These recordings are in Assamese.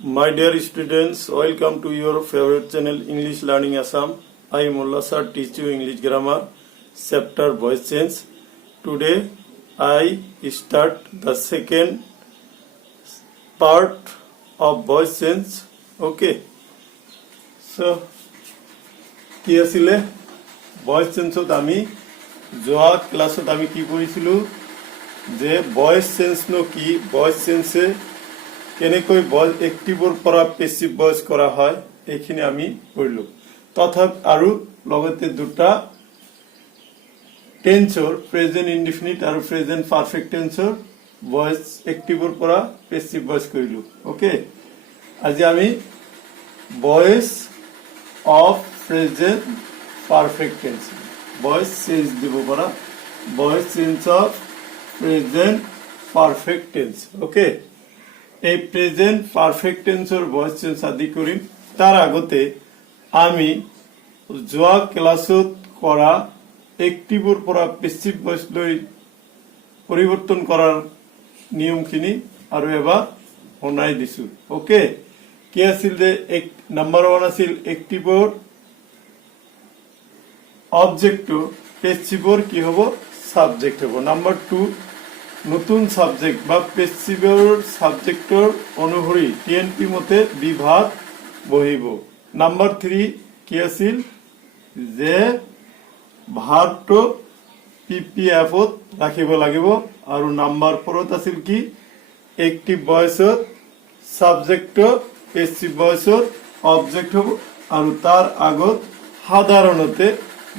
My dear students, welcome to your favorite channel English Learning Assam. I am Mullah Sir, teach you English grammar, chapter voice change. Today I start the second part of voice change. Okay. So, কি আছিলে ভয়েস চেঞ্জত আমি যোৱা ক্লাছত আমি কি কৰিছিলো যে ভয়েস চেঞ্জ নো কি ভয়েস চেঞ্জে কেনেকৈ ভয়েস এক্টিভৰ পৰা পেসিভ ভয়েস কৰা হয় এইখিনি আমি পঢ়িলো তথাপি আৰু লগতে দুটা টেন্সৰ প্ৰেজেন্ট ইনডিফিনিট আৰু প্ৰেজেন্ট পাৰফেক্ট টেন্সৰ ভয়েস এক্টিভৰ পৰা পেসিভ ভয়েস কৰিলো ওকে আজি আমি voice of present perfect tense voice change দিব পারা voice change of present perfect tense okay এই present perfect tense এর voice change আদি কৰিম তাৰ আগতে আমি যোৱা ক্লাছত কৰা এক্টিভৰ পৰা পেসিভ ভয়েস লৈ পৰিৱৰ্তন কৰাৰ নিয়মখিনি আৰু এবাৰ শুনাই দিছো ওকে কি আছিল যে নাম্বাৰ 1 আছিল এক্টিভৰ অবজেক্ট পেসিভৰ কি হ'ব সাবজেক্ট হ'ব নাম্বাৰ 2 নতুন সাবজেক্ট বা পেসিভৰ সাবজেক্টৰ অনুসৰি টিএনপি মতে বিভাগ বহিব নাম্বাৰ 3 কি আছিল যে ভাৰ্বটো পিপিএফত ৰাখিব লাগিব আৰু নাম্বাৰ 4 আছিল কি এক্টিভ ভয়েসত সাবজেক্ট পেসিভ ভয়েসৰ অবজেক্ট হ'ব আৰু তাৰ আগত সাধাৰণতে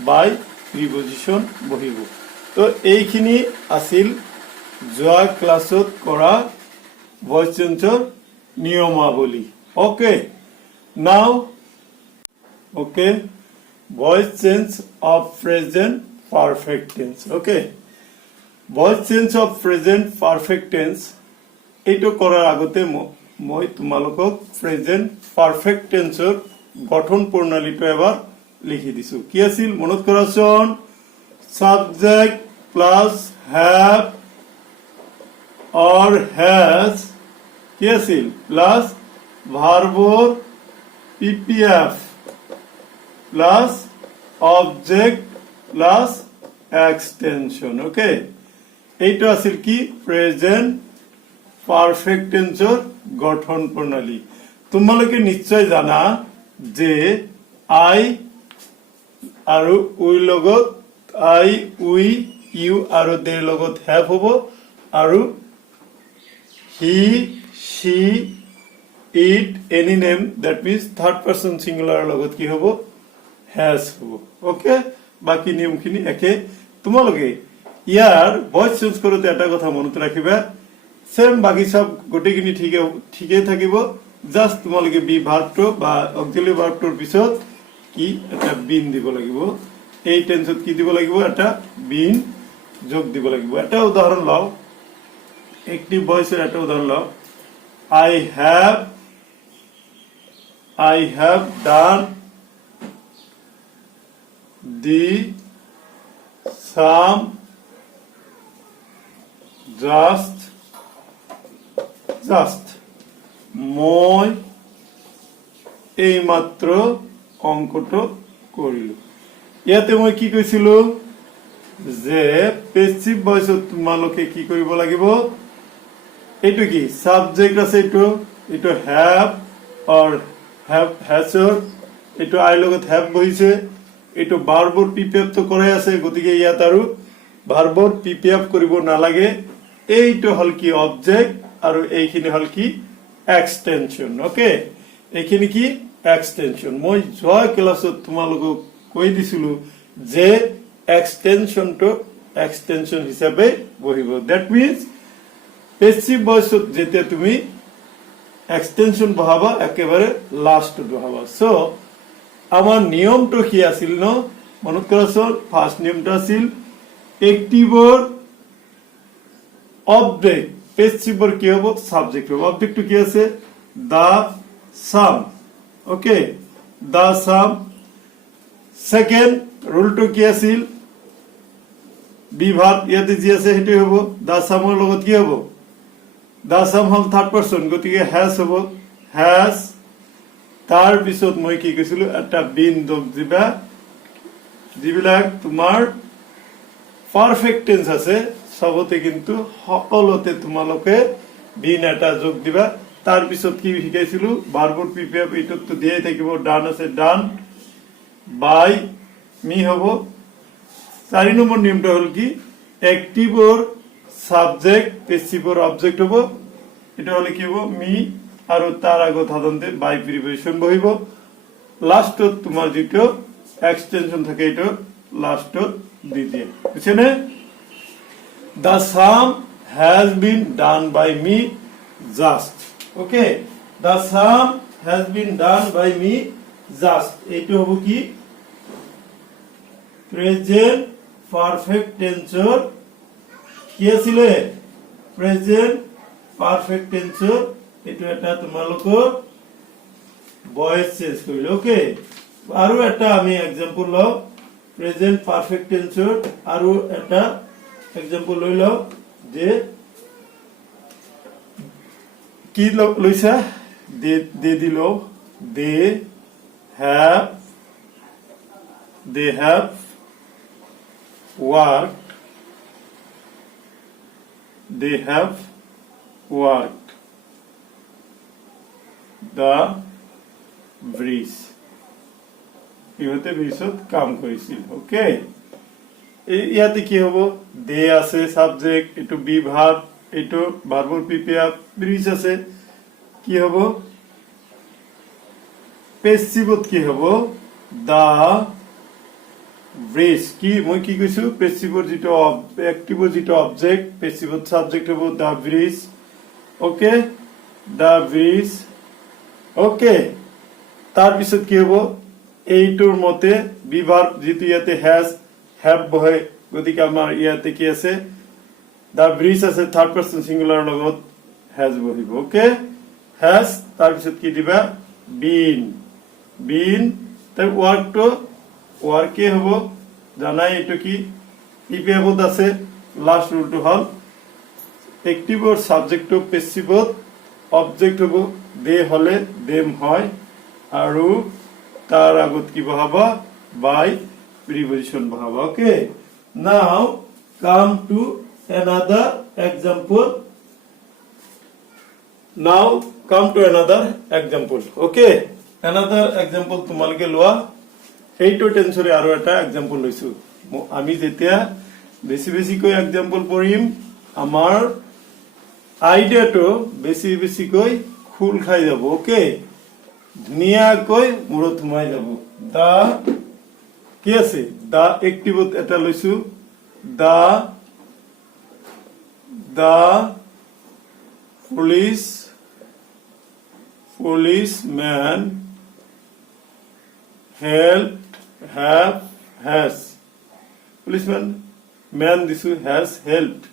বাই প্ৰিপজিশন বহিব তো এইখিনি আছিল যোৱা ক্লাছত কৰা ভয়েস চেঞ্জৰ নিয়মাৱলী ওকে নাও okay voice change of present perfect tense okay voice change of present perfect tense এইটো কৰাৰ আগতে মই তোমালোকক প্ৰেজেন্ট পাৰফেক্ট টেন্সৰ গঠন প্ৰণালীটো এবাৰ লিখি দিছো কি আছিল মনত কৰাচোন subject plus have or has কি আছিল প্লাস ভাৰ্বৰ PPF plus object plus extension okay এইটো আছিল কি প্ৰেজেন্ট পাৰফেক্ট টেন্সৰ গঠন প্ৰণালী তোমালোকে নিশ্চয় জানা যে আই আৰু উই লগত আই উই ইউ আৰু দেৰ লগত হ্যাভ হ'ব আৰু he she it any name that means third person singular লগত কি হ'ব হ্যাজ হ'ব ওকে বাকি নিয়মখিনি একে তোমালোকে ইয়াৰ ভয়েস চেঞ্জ কৰোতে এটা কথা মনত ৰাখিবা সেম বাকি সব গোটেইখিনি ঠিকই থাকিব জাস্ট তোমালোকে বি ভাৰ্বটো বা অক্সিলাৰি ভাৰ্বটোৰ পিছত কি এটা বিন দিব লাগিব এই টেন্সত কি দিব লাগিব এটা বিন যোগ দিব লাগিব এটা উদাহৰণ লও এক্টিভ ভয়েসের একটা উদাহরণ লও I have done the some just মই এই মাত্র অঙ্কটো কৰিলো ইয়াতে মই কি কৈছিলো যে পেসিভ ভয়েসত তোমালোকে কি কৰিব লাগিব এইটো কি সাবজেক্ট আছে এইটো হ্যাভ অৰ হ্যাজৰ এইটো আই লগত হ্যাভ বহিছে এইটো ভাৰ্বৰ পিপিএফ তো কৰাই আছে গতিকে ইয়াত আৰু ভাৰ্বৰ পিপিএফ কৰিব নালাগে এইটো হল কি অবজেক্ট আৰু এইখিনি হল কি এক্সটেনশন ওকে এইখিনি কি এক্সটেনশন মই যোৱা ক্লাছত তোমালোকক কৈ দিছিলো যে এক্সটেনশনটো এক্সটেনশন হিচাপে বহিব দ্যাট মিন্স পেসিভ ভয়েসত যেতিয়া তুমি এক্সটেনশন বহাবা একেবাৰে লাস্টত বহাবা সো আমাৰ নিয়মটো কি আছিল ন মনত কৰাচোন ফাৰ্স্ট নিয়মটো আছিল এক্টিভৰ অবজেক্ট পেসিভৰ কি হ'ব সাবজেক্ট হ'ব অবজেক্টটো কি আছে দা সাম ওকে দা সাম সেকেন্ড রুলটো কি আছিল বিভাগ ইয়াতে যি আছে সেইটো হ'ব দা সামৰ লগত কি হ'ব দা সাম হল থাৰ্ড পাৰসন গতিকে হ্যাজ হ'ব হ্যাজ তাৰ পিছত মই কি কৈছিলো এটা বিন যোগ দিবা যিবিলাক তোমাৰ পারফেক্ট টেন্স আছে সবতে কিন্তু সকলতে তোমালোকে বিন এটা যোগ দিবা তার পিছত কি শিকাইছিলো ভার্বর পিপিএফ এটাত তো দিয়াই থাকিব ডান আছে ডান বাই মি হব 4 নম্বর নিয়মটা হল কি অ্যাক্টিভর সাবজেক্ট পেসিভর অবজেক্ট হব এটা হলে কি হব মি আর তার আগত সাধারণতে বাই প্রিপোজিশন বহিব লাস্টত তোমার যেটো এক্সটেনশন থাকে এটা লাস্টত দি দিয়ে বুঝছেনে the sum has been done by me just okay the sum has been done by me just এটা হবো কি প্রেজেন্ট পারফেক্ট টেন্সর কি আছিল প্রেজেন্ট পারফেক্ট টেন্সর এটা তোমালোকৰ ভয়েস চেঞ্জ কৰিলে ওকে আৰু এটা আমি एग्जांपल লও প্ৰেজেন্ট পাৰফেক্ট টেন্সৰ আৰু এটা एग्जांपल লৈ লও যে কি লৈছা দে দিল they have worked the bridge ইহতে ব্রিজত কাম কৰিছিল ওকে ইয়াতে কি হবো দে আছে সাবজেক্ট এটো বি ভার্ব এটো ভার্বর পিপিএফ ব্রিজ আছে কি হবো পেসিভত কি হবো দা ব্রিজ কি মই কি কৈছো পেসিভৰ যেটো অ্যাক্টিভৰ যেটো অবজেক্ট পেসিভত সাবজেক্ট হবো দা ব্ৰিজ ওকে দা ব্ৰিজ ওকে তাৰ পিছত কি হবো এইটোৰ মতে বি ভাৰ্ব যেটো ইয়াতে হ্যাজ হ্যাভ বহে গতিকে আমাৰ ইয়াতে কি আছে দা ব্ৰিজ আছে থাৰ্ড পাৰসন সিঙ্গুলাৰ লগত হ্যাজ বহিব ওকে হ্যাজ তাৰ পিছত কি দিবা বিন তাই ওয়ার্কে হব জানাই এটো কি ইপিএফত আছে লাস্ট রুলটো হল অ্যাক্টিভ और সাবজেক্ট পেসিভত অবজেক্ট হব দে হলে দেম হয় আৰু তার আগত কি বহাবা বাই preposition বহাবা ওকে নাও come to another example okay another example তোমালকে লোৱা এইটো টেন্সৰে আৰু এটা एग्जांपल লৈছো আমি যেতিয়া বেছি কৈ एग्जांपल পঢ়িম আমাৰ আইডিয়াটো বেছি কৈ খুল খাই যাব ওকে ধুনিয়াকৈ মূৰত সোমাই যাব দা কি আছে দা এক্টিভত এটা লৈছো দা policeman has policeman man this has helped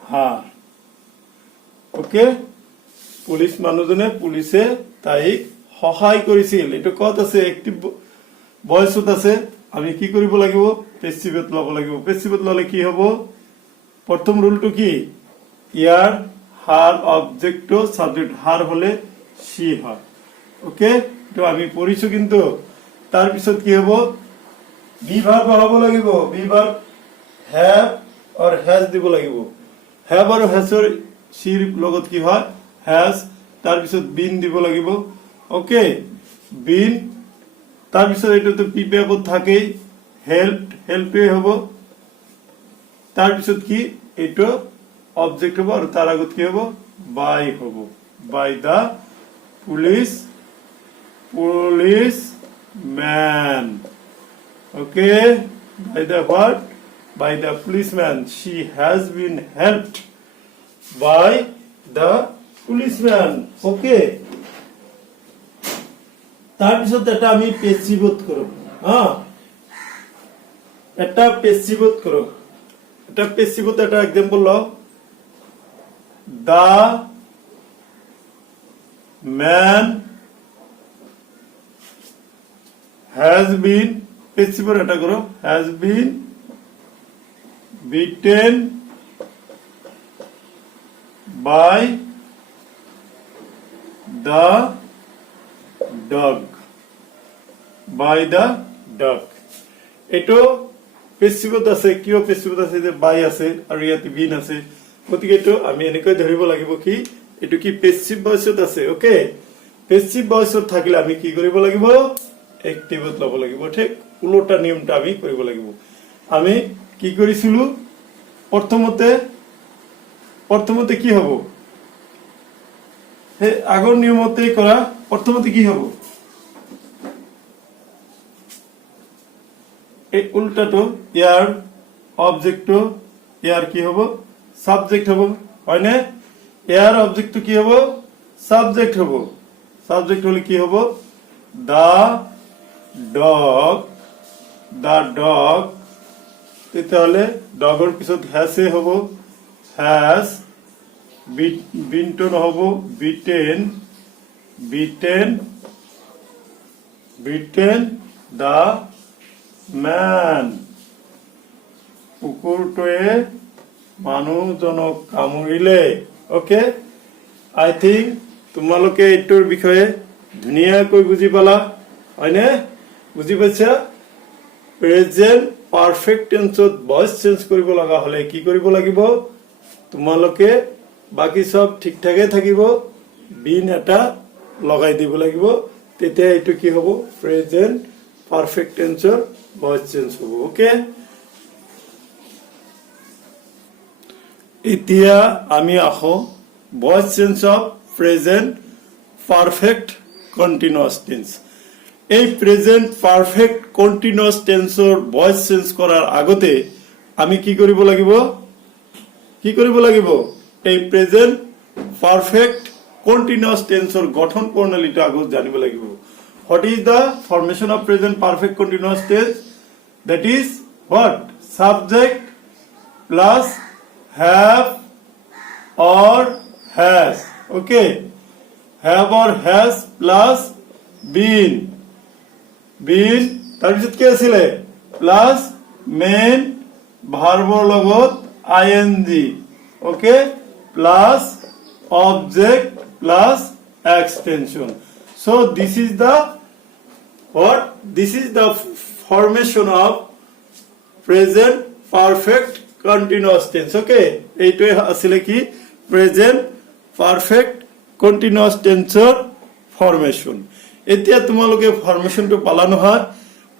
her okay police মানুহজনে পুলিশে তাইক সহায় কৰিছিল এটো কত আছে এক্টিভ ভয়েসত আছে আমি কি কৰিব লাগিব পেসিভত লব লাগিব পেসিভত ললে কি হ'ব প্ৰথম ৰুলটো কি ইয়াৰ হাৰ অবজেক্ট সাবজেক্ট হাৰ হলে সি হয় ওকে তো আমি পঢ়িছো কিন্তু তাৰ পিছত কি হ'ব বি ভার্ব হ'ব লাগিব বি ভার্ব হ্যাভ और হ্যাজ দিব লাগিব হ্যাভ আৰু হ্যাজৰ সিৰ লগত কি হয় হ্যাজ তাৰ পিছত বিন দিব লাগিব ওকে বিন তাৰ পিছত এটা তো পিপিএফত থাকে হেল্পে হ'ব তাৰ পিছত কি এটো অবজেক্ট হ'ব আৰু তাৰ আগত কি হ'ব বাই হ'ব by the policeman okay by the what by the policeman she has been helped by the policeman okay তাৰ পিছত এটা আমি পেসিভত কৰব এটা পেসিভত কৰব এটা পেসিভত এটা एग्जांपल লও the man has been পেসিভৰ এটা কৰব has been beaten by the dog, by the dog. এটো পেছিভত আছে, কিয় পেছিভত আছে যে বাই আছে আৰু ইয়াতে বিন আছে, গতিকে এটো আমি এনেকৈ ধৰিব লাগিব কি এটো কি পেছিভ ভয়েসত আছে। ওকে, পেছিভ ভয়েসত থাকিলে আমি কি কৰিব লাগিব, এক্টিভত লব লাগিব। ঠিক উল্টা নিয়মটা আমি কৰিব লাগিব। আমি কি কৰিছিলো, প্ৰথমতে কি হ'ব, হে আগৰ নিয়মতে কৰা। প্ৰথমতে কি হ'ব, এই উল্টাটো ইয়াৰ অবজেক্টটো ইয়াৰ কি হ'ব, সাবজেক্ট হ'ব, হয়নে? ইয়াৰ অবজেক্টটো কি হ'ব, সাবজেক্ট হ'ব। সাবজেক্ট হলে কি হ'ব, দা ডগ, দা ডগ। তেতিয়াহলে ডগৰ পিছত হ্যাছে হ'ব, হ্যাজ, বিনটো নহ'ব, বিটেন, বিটেন, বিটেন দা ম্যান। কুকুৰটোৱে মানুহজনক কামুৰিলে। ওকে, আই থিংক তোমালোকে এইটোৰ বিষয়ে ধুনীয়াকৈ বুজি পালা, হয়নে? বুজি পাইছা? প্ৰেজেন্ট পাৰফেক্ট টেন্সত ভয়েস চেঞ্জ কৰিব লগা হলে কি কৰিব লাগিব, তোমালোকে বাকি সব ঠিক ঠাকে থাকিব, বিন এটা লগাই দিব লাগিব, তেতিয়া এইটো কি হ'ব, প্ৰেজেন্ট পাৰফেক্ট টেন্সৰ ভয়েস চেঞ্জ হ'ব। ওকে, এতিয়া আমি আহো voice change of present perfect continuous tense. এই প্রেজেন্ট পারফেক্ট কন্টিনিউয়াস টেন্সৰ ভয়েস চেঞ্জ কৰাৰ আগতে আমি কি কৰিব লাগিব, এই প্ৰেজেন্ট পাৰফেক্ট কন্টিনিউয়াস টেন্সৰ গঠন প্ৰণালীটো আগত জানিব লাগিব। What is the formation of present perfect continuous tense? That is what? Subject plus have or has. Okay, have or has plus been, তাৰপিছত কি আছিলে, প্লাস মেইন ভাৰ্বৰ লগত ing. Okay, plus object plus extension. So this is the what? This is the formation of present perfect continuous tense. Okay, এইটোৱে আছিল কি present perfect continuous tenseৰ formation. এতিয়া তোমালোকে ফৰ্মেশনটো পালা নহয়,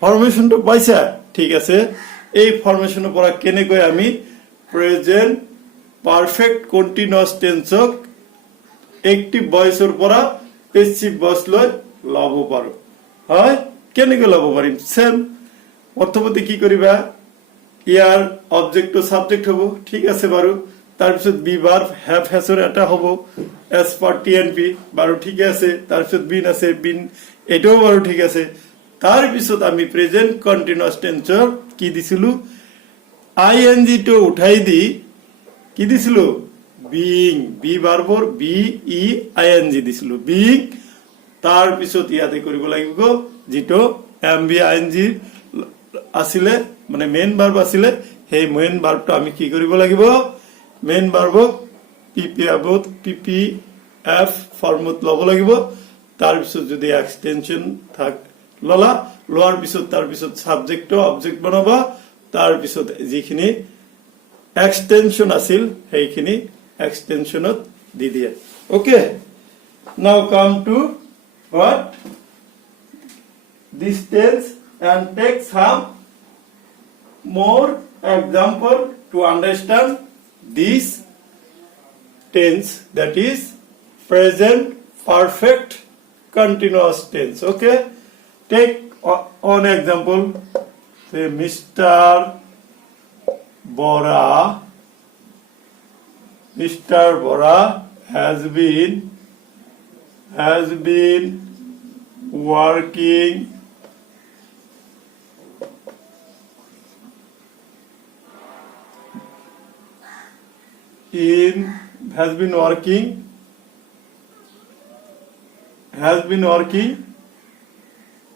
ফৰ্মেশনটো পাইছা? ঠিক আছে, এই ফৰ্মেশনৰ পৰা কেনেকৈ আমি present perfect continuous tenseক এক্টিভ ভয়েসৰ পৰা পেসিভ ভয়েস লৈ লব পাৰো। হয়, কেনেকৈ লব পাৰিম? সেম, প্ৰথমতে কি কৰিবা, ইয়াৰ অবজেক্ট সাবজেক্ট হ'ব, ঠিক আছে বাৰু। তাৰপিছত বি ভাৰ্ব হ্যাভ হ্যাজৰ এটা হ'ব এজ পাৰ টিএনপি, বাৰু ঠিক আছে। তাৰপিছত বিন আছে, বিন এটাও বাৰু ঠিক আছে। তাৰপিছত আমি প্ৰেজেন্ট কন্টিনিউয়াস টেন্সৰ কি দিছিলো, আইএনজি টো উঠাই দি কি দিছিলো, বিং, বি ভাৰ্বৰ বি ই আইএনজি দিছিলো, বিং। তাৰপিছত ইয়াতে কৰিব লাগিব যেটো এমবি আইএনজি আছিলে, মানে মেইন ভাৰ্ব আছিলে, সেই মেইন ভাৰ্বটো আমি কি কৰিব লাগিব, মেইন ভাৰ্বক পিপিএফ ফৰ্মত লব লাগিব। তাৰপিছত যদি এক্সটেনশন থাক ললা, লোৱাৰ পিছত তাৰপিছত সাবজেক্ট অবজেক্ট বনাবা, তাৰপিছত যিখিনি এক্সটেনশন আছিল সেইখিনি এক্সটেনশনত দি দিয়ে। Okay, now come to what? This tense and take some more example to understand this tense, that is present perfect continuous tense. Okay, take one example. Say Mr. Bora has been working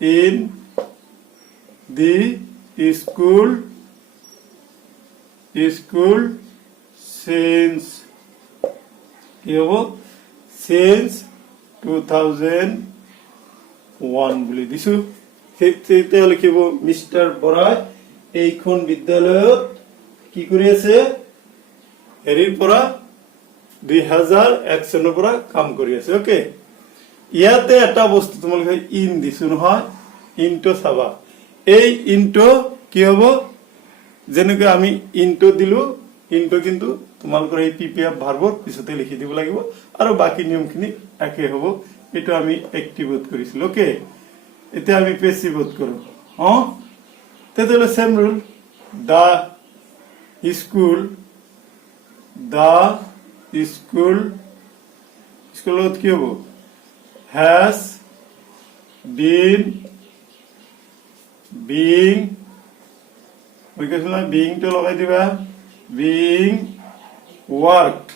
in the school since since 2001 বুলি দিছো তেতিয়া লিখিব মিস্টাৰ বৰাই এইখন বিদ্যালয়ত কি কৰি আছে হেৰিৰ পৰা 2001 চনৰ পৰা কাম কৰি আছে ওকে ইয়াতে এটা বস্তু তোমালোকে ইন দিছো নহয় ইনটো চাবা এই ইনটো কি হ'ব যেনেকৈ আমি ইনটো দিলো ইনটো কিন্তু তোমালোকৰ এই পিপিএফ ভাৰ্বৰ পিছতে লিখি দিব লাগিব আৰু বাকি নিয়মখিনি একে হ'ব এটো আমি এক্টিভেট কৰিছিল ওকে এতিয়া আমি পেসিভেট কৰো তেতিয়াহ'লে সেম ৰুল দা স্কুল স্কুলত কি হ'ব has been being being to লগাই দিবা being worked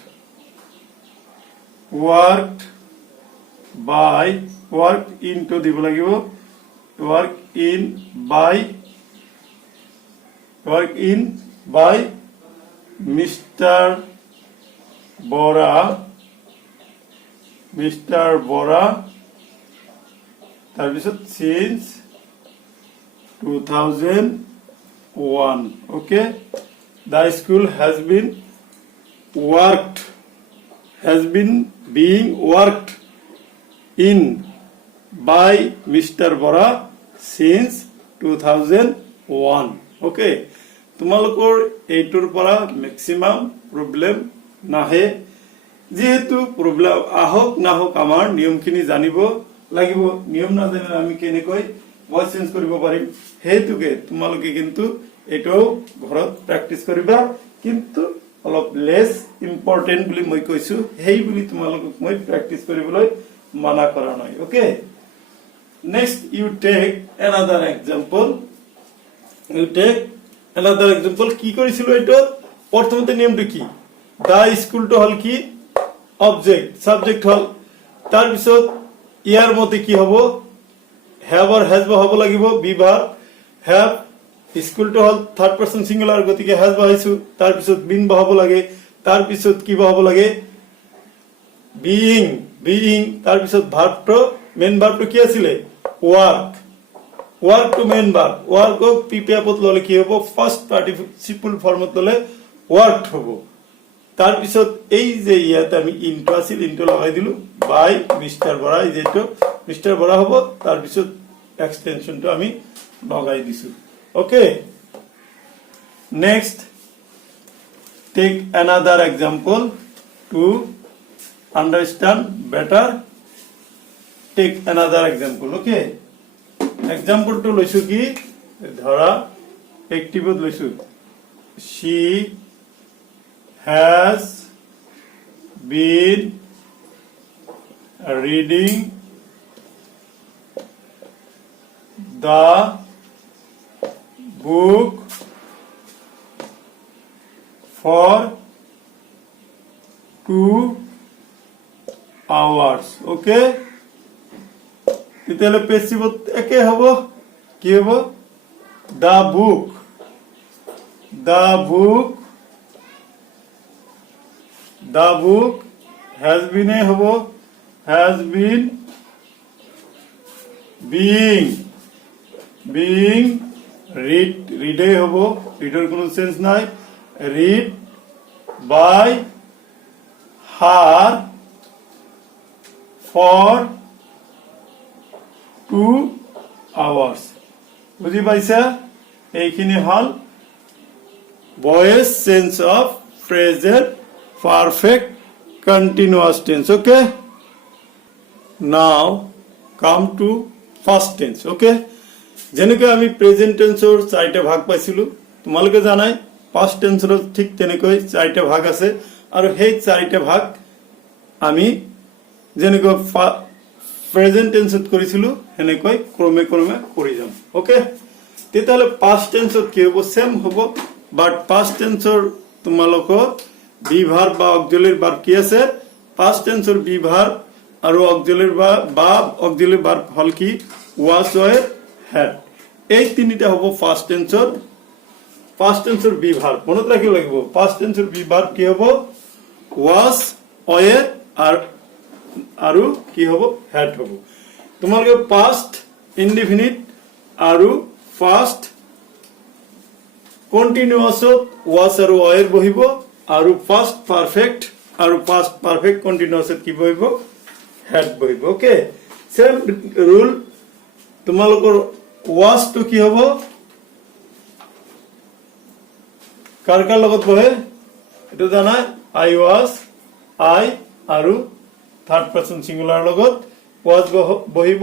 by worked into দিব লাগিব work in by Mr. Bora তাৰপিছত since 2001 okay the school has been being worked in by Mr. Bora since 2001 okay তোমালোকৰ এইটোৰ পৰা ম্যাক্সিমাম প্ৰবলেম নাহে যেহেতু প্ৰবলেম আহক নাহক আমাৰ নিয়মখিনি জানিব লাগিব নিয়ম না জানিলে আমি কেনেকৈ ভয়েস চেঞ্জ কৰিব পাৰিম হেতুকে তোমালোকে কিন্তু এটাও ঘৰত প্ৰ্যাকটিস কৰিবা কিন্তু অলপ লেস ইম্পৰ্টেন্ট বুলি মই কৈছো হেই বুলি তোমালোকক মই প্ৰ্যাকটিস কৰিবলৈ মানা কৰা নাই okay next you take another example কি কৰিছিল এটো প্ৰথমতে নিয়মটো কি দা স্কুলটো হল কি অবজেক্ট সাবজেক্ট হল তাৰ পিছত ইয়াৰ মতে কি হ'ব have or has হ'ব লাগিব বি ভার্ব have স্কুলটো হল থার্ড পারসন সিঙ্গুলার গতিকে has বহাইছো তাৰ পিছত been হ'ব লাগে তাৰ পিছত কি হ'ব লাগে being তাৰ পিছত ভার্বটো মেইন ভার্বটো কি আছিল work to main verb work ক পিপিএফত ললে কি হ'ব ফার্স্ট পার্টিসিপল ফর্মত ললে worked হ'ব তাৰ পিছত এই যে ইয়াতে আমি ইনটো আছিল ইনটো লগাই দিলু বাই মিস্টার বৰা যেটো মিস্টাৰ বৰা হ'ব তাৰ পিছত এক্সটেনশনটো আমি লগাই দিছো okay next take another example to understand better take another example okay example to লৈছো কি ধৰা এক্টিভত লৈছো she has been reading the book for 2 hours okay তেতিয়ালে পেসিভত একে হ'ব কি হ'ব the book has been being read হব reader কোনো সেন্স নাই read by her for 2 hours বুঝি পাইছা এইখিনি হল voice sense of present perfect continuous tense okay now come to past tense okay যেনেকৈ আমি প্ৰেজেন্ট টেন্সৰ চাৰিটা ভাগ পাইছিলো তোমালোকে জানাই পাস্ট টেন্সৰ ঠিক তেনেকৈ চাৰিটা ভাগ আছে আৰু সেই চাৰিটা ভাগ আমি যেনেকৈ প্ৰেজেন্ট টেন্সত কৰিছিলো হেনেকৈ ক্ৰমে কৰি যাম ওকে তেতিয়ালে পাস্ট টেন্সত কি হ'ব সেম হ'ব বাট পাস্ট টেন্সৰ তোমালোকৰ বি ভাৰ্ব বা অক্সিলাৰি ভাৰ্ব কি আছে পাস্ট টেন্সৰ বি ভাৰ্ব আৰু অক্সিলারি ভার্ব হল কি was were had এই তিনিটা হ'ব পাস্ট টেন্সৰ বি ভাৰ্ব মনত ৰাখিব লাগিব পাস্ট টেন্সৰ বি ভাৰ্ব কি হ'ব was were আৰু আৰু কি হ'ব had হ'ব তোমালোকে past indefinite আৰু past continuous was আৰু were বহিব আৰু past perfect আৰু past perfect continuous কি বহিব had বহিব ওকে সেম ৰুল তোমালোকৰ was তো কি হ'ব কাৰ কাৰ লগত বহে এটো জানা I was I আৰু থার্ড পারসন সিঙ্গুলার লগত was বহিব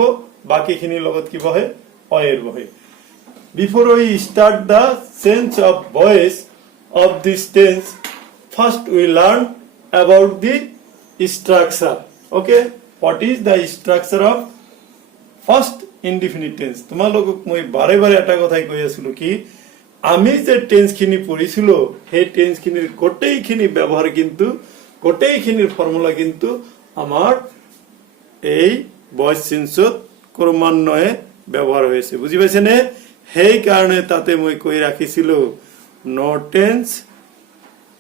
বাকি খিনি লগত কি বহে were বহে before we start the sense of voice of this tense first we learn about the structure okay what is the structure of first indefinite tense তোমালোকক মই বাৰে বাৰে এটা কথাই কৈ আছিলো কি আমি যে টেন্স খিনি পঢ়িছিলো সেই টেন্স খিনিৰ গোটেইখিনি ব্যৱহাৰ কিন্তু গোটেইখিনিৰ ফৰ্মুলা কিন্তু আমাৰ এই ভয়েস চেঞ্জত ক্ৰমান্বয়ে ব্যৱহাৰ হৈছে বুজি পাইছে নে সেই কাৰণে তাতে মই কৈ ৰাখিছিলো no tense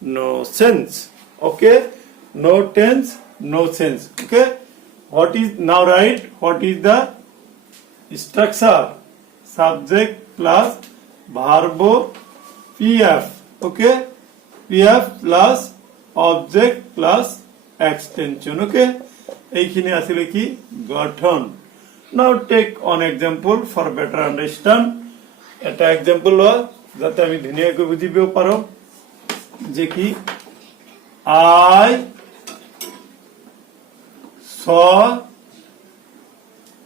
no sense okay no tense no sense okay what is now right what is the structure subject plus verb pf okay pf plus object plus extension okay এইখিনি আসলে কি গঠন now take one example for better understand এটা एग्जांपल ল যাতে আমি ধুনিয়াকৈ বুজিব পাৰো যে কি I saw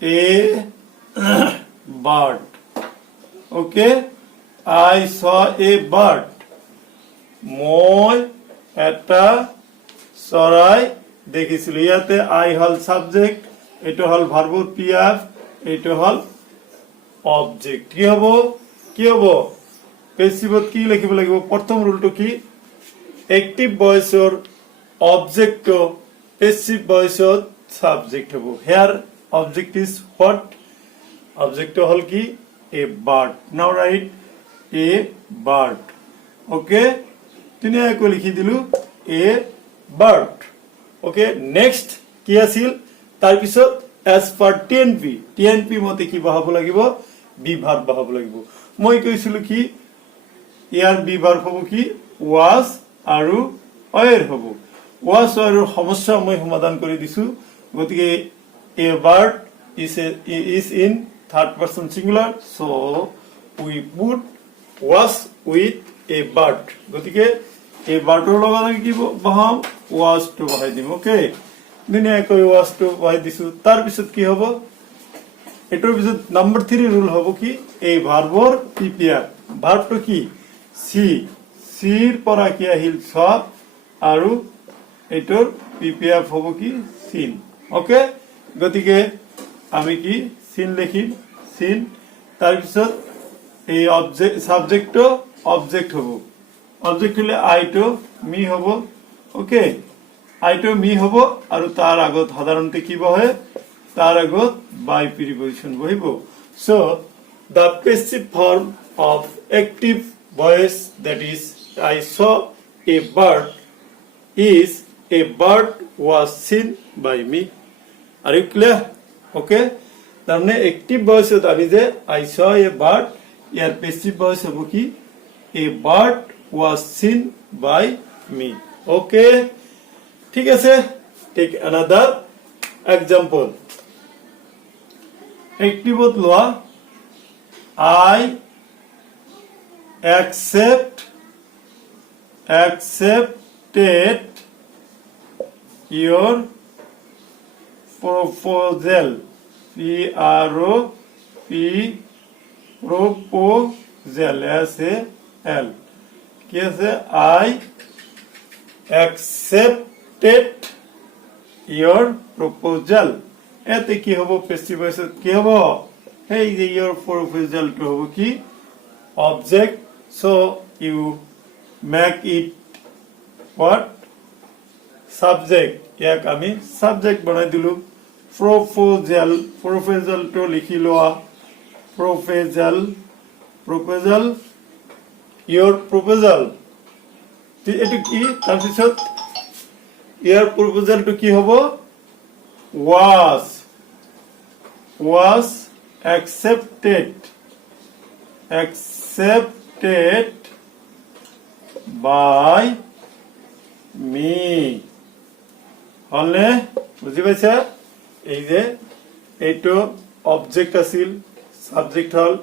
a bird okay I saw a bird মই এটা চৰাই দেখিছিলো ইয়াতে I হল সাবজেক্ট এটো হল ভার্ব pf এটো হল অবজেক্ট কি হবে পেসিভত কি লিখিব লাগিব প্রথম রুলটো কি অ্যাক্টিভ ভয়েসৰ অবজেক্ট পেসিভ ভয়েসৰ সাবজেক্ট হ'ব here object is what object হল কি a bird now write a bird okay ধুনীয়াকৈ লিখি দিলো a bird okay next কি আছিল তাৰ পিছত as per tnp মতে কি বহাব লাগিব বি ভাৰ্ব বহাব লাগিব মই কৈছিলো কি ইয়াৰ বি ভাৰ্ব হ'ব কি was আৰু were হ'ব was আৰু সমস্যা মই সমাধান কৰি দিছো গতিকে a bird is in third person singular so we put was with a bird গতিকে a bird ৰ লগত কি বহাম was to বহাই দিম ওকে ধুনীয়াকৈ was to বহাই দিছো তাৰ পিছত কি হ'ব এটোৰ পিছত নাম্বাৰ 3 ৰুল হ'ব কি এই ভাৰ্বৰ পিপিআৰ ভাৰ্বটো কি সি সিৰ পৰা কি আহিল স আৰু এটোৰ পিপিআর হ'ব কি সিন ওকে গতিকে আমি কি সিন লিখিম সিন তাৰ পিছত এই অবজেক্ট সাবজেক্ট অবজেক্ট হ'ব অবজেক্ট হলে আই টু মি হ'ব ওকে আই টু মি হ'ব আৰু তাৰ আগত সাধাৰণতে কি বহে তাৰ আগত বাই প্ৰিপজিশন বহিব so the passive form of active voice that is I saw a bird is a bird was seen by me are you clear okay তাৰমানে active voice আমি যে I saw a bird year passive voice হ'ব কি a bird was seen by me okay ঠিক আছে take another example active লোৱা I accepted your proposal proposal S-A-L কি আছে I accepted your proposal এতে কি হ'ব passive voice কি হ'ব hey your proposal to হ'ব কি object so you make it what subject ইয়াক আমি subject বনাই দিলো proposal to লিখি লোৱা proposal your proposal এটো কি তাৰপিছত your proposal to কি হ'ব was accepted by me হলে বুঝি পাইছা এই যে এইটো অবজেক্ট আছিল সাবজেক্ট হল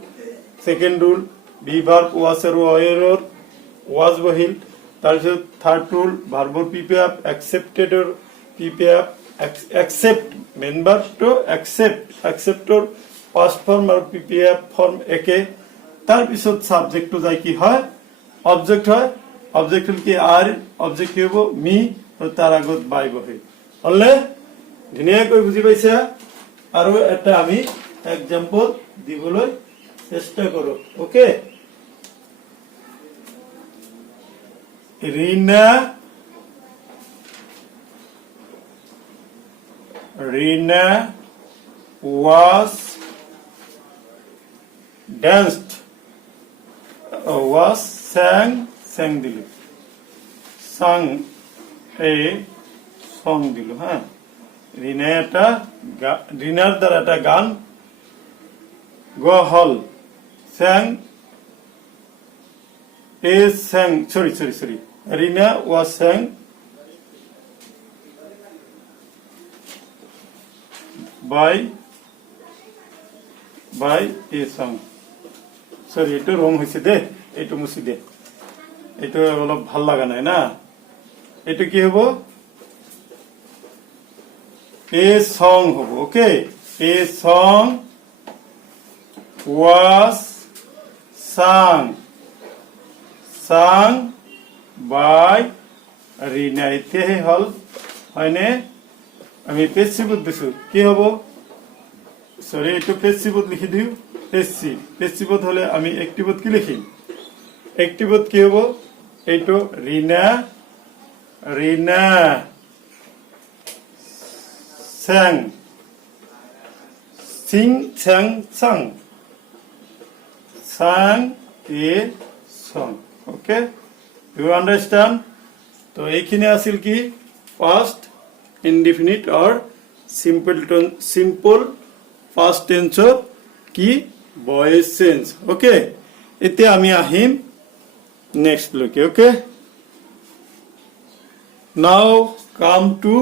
second rule be verb was আৰু ওয়াৰ ওয়াজ বহিল তাৰপিছত থাৰ্ড ৰুল ভাৰ্বৰ PPF accepted PPF accept main verb to acceptor past form আৰু পিপিএফ ফৰ্ম একে তাৰপিছত সাবজেক্টটো যাই কি হয় অবজেক্ট হয় অবজেক্ট হল কি আৰ অবজেক্ট কি হব মি আৰু তাৰ আগত বাই বহে হলে ধুনীয়াকৈ বুজি পাইছা আৰু এটা আমি এক্সাম্পল দিবলৈ চেষ্টা কৰো okay Rina was danced was sang Dil sang a song দিল হ্যাঁ রিনার দ্বারা একটা গান গো হল sang sorry Rina was sang by a song sorry এটা রং হয়েছে দে এটা মুছি দে এটা অলপ ভাল লাগা নাই না এটা কি হবো a song হবো okay a song was sung by Rina এতে হল হয়নে আমি পেসিবত দিছো কি হবো সরি একটু পেসিবত লিখি দিও পেসিবত হলে আমি অ্যাক্টিভত কি লিখি অ্যাক্টিভত কি হবো এইটো রিনা sang sang a song okay you understand তো এইখানে আছিল কি past indefinite or simple past tense কি voice tense okay এতে আমি আহিম next look okay now come to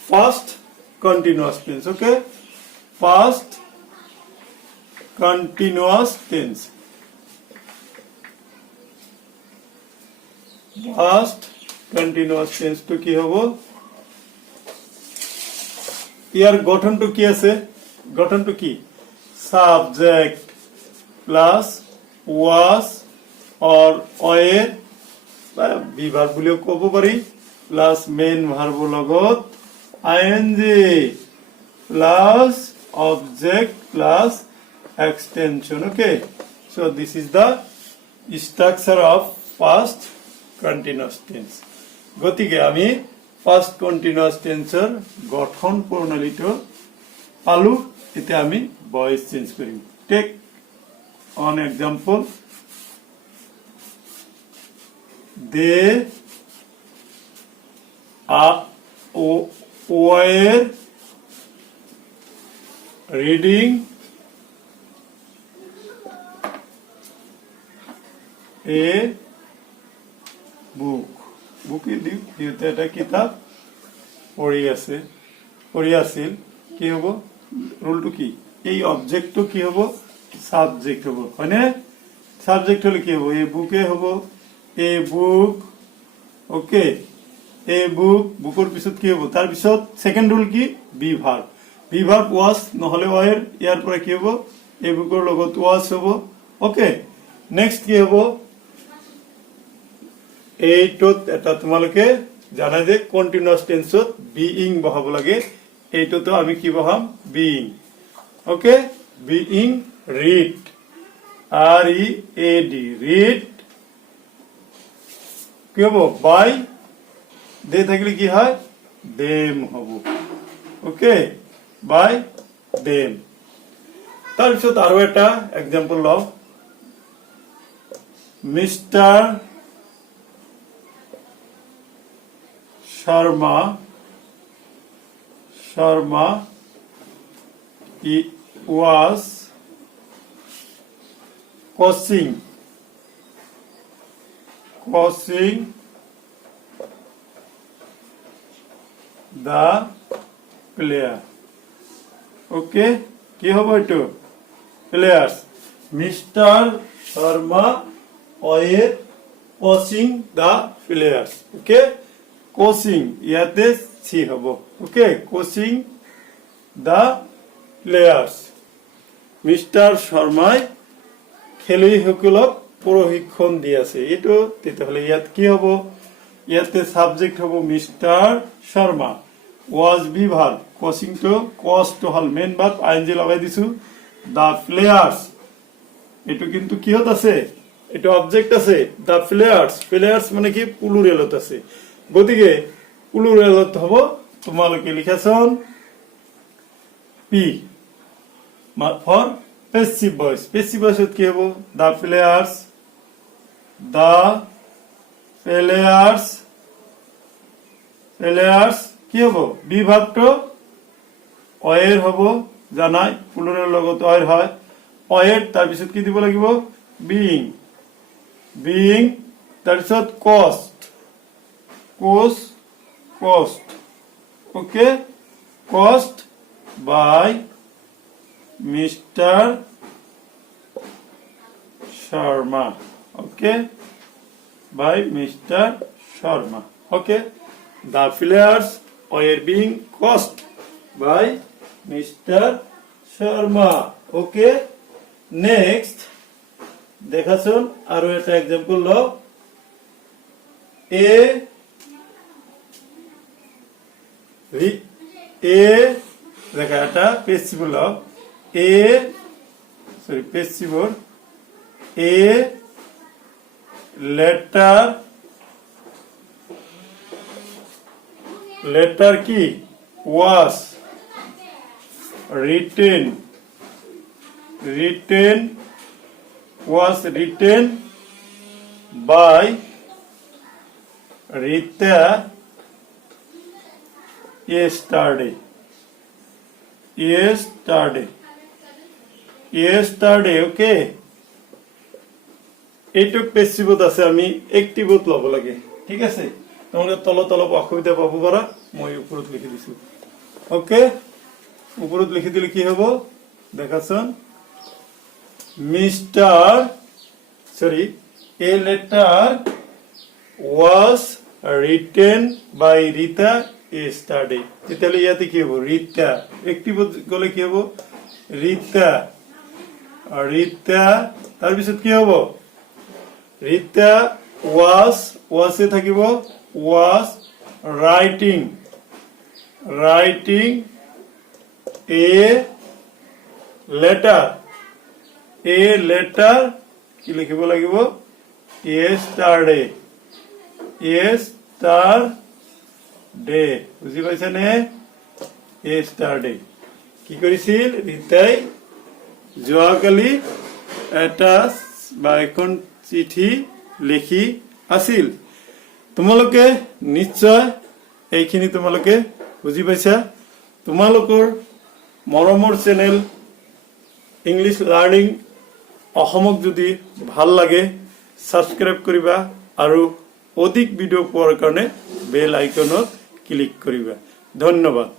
past continuous tense okay past continuous tense past continuous tense to কি হবো ইয়ার গঠনটো কি আছে গঠনটো কি subject plus was or were বা বিভাগ বুলিও ক'ব পাৰি প্লাস মেইন ভার্ব লগত ing plus object plus extension okay so this is the structure of past continuous tense গতিকে আমি past continuous tenseৰ গঠন প্ৰণালীটো পালো এতিয়া আমি ভয়েস চেঞ্জ কৰিম take an example they were reading a book এটা কিতাব পঢ়ি আছিল কি হব রুলটো কি এই অবজেক্টটো কি হব সাবজেক্ট হব হয়নে সাবজেক্ট হলে কি হব এই বুকে হব এ বুক ওকে এ বুকৰ পিছত কি হব তাৰ পিছত সেকেন্ড ৰুল কি বি ভাৰ্ব ওয়াজ নহলে ওয়াৰ ইয়াৰ পৰা কি হব এ বুকৰ লগত ওয়াজ হব ওকে নেক্সট কি হব এইটোত এটা তোমালোকে জানা যে কন্টিনিউয়াস টেন্সত বিইং বহাব লাগে এইটোতো আমি কি বহাম being okay being read READ read কি হব বাই দে থাকলে কি হয় দেম হব ওকে বাই দেম তাৰপিছত আৰু এটা এক্সাম্পল লও mister Sharma was coaching the player. Okay, কি হবে এটা? Players. Mr. Sharma was coaching the players. Okay, coaching ইয়াতে সি হবে. Okay, coaching the players. Mister শর্মাই খেলুৱৈসকলক প্ৰশিক্ষণ দি আছে. এইটো তেতিয়াহ'লে ইয়াত কি হ'ব? ইয়াতে সাবজেক্ট হ'ব mister Sharma, was be verb, coaching to cause to হল মেইন ভার্ব, আইএনজি লগাই দিছো. the players এটো কিন্তু কিহত আছে? এটো অবজেক্ট আছে. the players মানে কি প্লুরালত আছে. গতিকে প্লুরালত হ'ব তোমালোকে লিখাছন P for passive voice. Passive ভয়েসত কি হ'ব? the players কি হ'ব? বি ভার্বটো অয়ের হ'ব, জানাই প্লুরাল লগত অয়ের হয়. অয়ের তাৰ পিছত কি দিব লাগিব? বিইং তাৰ পিছত coached. Okay, coached by mister Sharma. Okay, by Mr. Sharma. Okay, the players were being coached by Mr. Sharma. Okay, next দেখাছুন আরো একটা एग्जांपल লো. এ দেখা এটা পেসিভ লো. পেসিভ এ letter কি? was written by Rita yesterday. Okay, এইটো পেসিভত আছে, আমি অ্যাক্টিভত লব লাগে. ঠিক আছে, তোমালোকে তল অসুবিধা পাব পাৰা, মই ওপৰত লিখি দিছো. ওকে, ওপৰত লিখি দিলে কি হ'ব দেখাছন? a letter was written by Rita yesterday. তেতিয়াহ'লে ইয়াতে কি হ'ব? ৰীতা. অ্যাক্টিভত গলে কি হ'ব? ৰীতা. তাৰপিছত কি হ'ব? ৰীতা was এ থাকিব was writing a letter কি লিখিব লাগিব? yesterday. বুজি পাইছা নে? yesterday কি কৰিছিল? ৰীতাই যোৱাকালি এটা বা এখন চিঠি লিখি আছিল. তোমালোকে নিশ্চয় এইখিনি তোমালোকে বুজি পাইছা. তোমালোকৰ মৰমৰ চেনেল ইংলিছ লাৰ্নিং অসমক যদি ভাল লাগে সাবস্ক্ৰাইব কৰিবা আৰু অধিক ভিডিও পোৱাৰ কাৰণে বেল আইকনত ক্লিক কৰিবা. ধন্যবাদ.